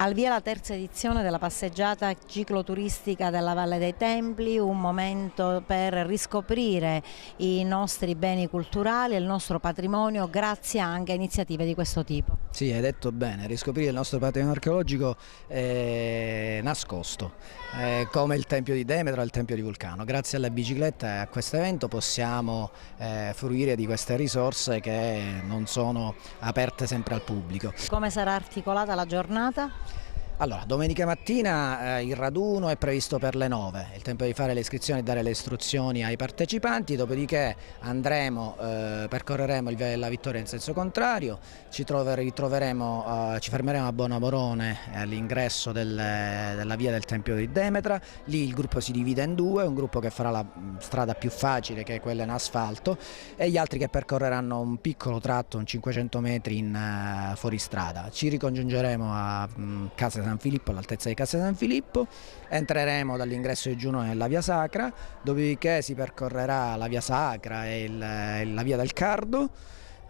Al via la terza edizione della passeggiata cicloturistica della Valle dei Templi, un momento per riscoprire i nostri beni culturali e il nostro patrimonio grazie anche a iniziative di questo tipo. Sì, hai detto bene, riscoprire il nostro patrimonio archeologico nascosto, come il Tempio di Demetra e il Tempio di Vulcano. Grazie alla bicicletta e a questo evento possiamo fruire di queste risorse che non sono aperte sempre al pubblico. Come sarà articolata la giornata? Allora, domenica mattina il raduno è previsto per le 9, è il tempo di fare le iscrizioni e dare le istruzioni ai partecipanti, dopodiché percorreremo la Vittoria in senso contrario, ci fermeremo a Bonaborone all'ingresso della via del Tempio di Demetra, lì il gruppo si divide in due, un gruppo che farà la strada più facile che è quella in asfalto e gli altri che percorreranno un piccolo tratto, un 500 metri in fuoristrada. Ci ricongiungeremo a Casa San Filippo, all'altezza di Casa San Filippo, entreremo dall'ingresso di Giunone nella via Sacra, dopodiché si percorrerà la via Sacra e la via del Cardo,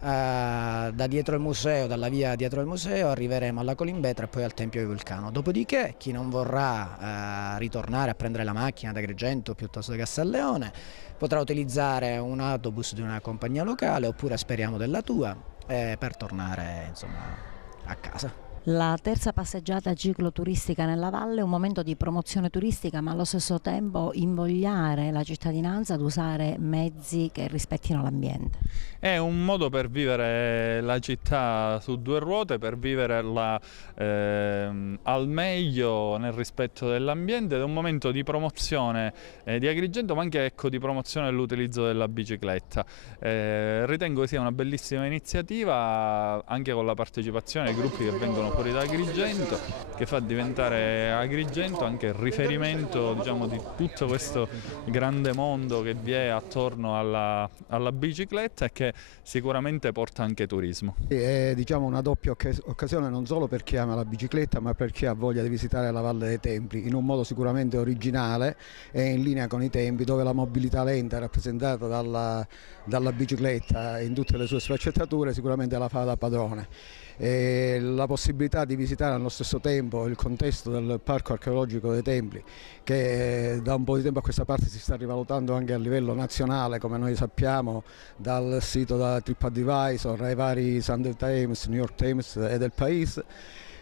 da dietro il museo, dalla via dietro il museo arriveremo alla Colimbetra e poi al Tempio di Vulcano. Dopodiché chi non vorrà ritornare a prendere la macchina da Agrigento piuttosto che a San Leone potrà utilizzare un autobus di una compagnia locale oppure speriamo della tua per tornare insomma, a casa. La terza passeggiata cicloturistica nella valle è un momento di promozione turistica, ma allo stesso tempo invogliare la cittadinanza ad usare mezzi che rispettino l'ambiente. È un modo per vivere la città su due ruote, per viverla al meglio nel rispetto dell'ambiente, ed è un momento di promozione di Agrigento, ma anche di promozione dell'utilizzo della bicicletta. Ritengo sia una bellissima iniziativa, anche con la partecipazione ai gruppi che vengono fuori da Agrigento, che fa diventare Agrigento anche il riferimento, diciamo, di tutto questo grande mondo che vi è attorno alla bicicletta e che sicuramente porta anche turismo. È diciamo, una doppia occasione non solo per chi ama la bicicletta, ma per chi ha voglia di visitare la Valle dei Templi in un modo sicuramente originale e in linea con i tempi, dove la mobilità lenta è rappresentata dalla bicicletta in tutte le sue sfaccettature, sicuramente la fa da padrone. E la possibilità di visitare allo stesso tempo il contesto del Parco Archeologico dei Templi, che da un po' di tempo a questa parte si sta rivalutando anche a livello nazionale, come noi sappiamo dal sito da TripAdvisor ai vari Sunday Times, New York Times e del País,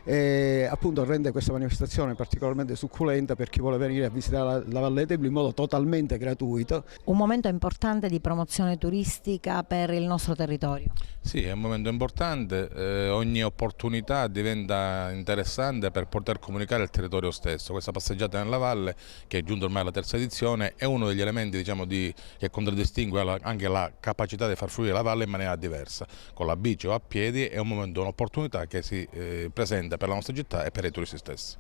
e appunto rende questa manifestazione particolarmente succulenta per chi vuole venire a visitare la Valle dei Templi in modo totalmente gratuito. Un momento importante di promozione turistica per il nostro territorio. Sì, è un momento importante, ogni opportunità diventa interessante per poter comunicare il territorio stesso. Questa passeggiata nella valle, che è giunta ormai alla terza edizione, è uno degli elementi diciamo, che contraddistingue anche la capacità di far fruire la valle in maniera diversa, con la bici o a piedi. È un momento, un'opportunità che si presenta per la nostra città e per i turisti stessi.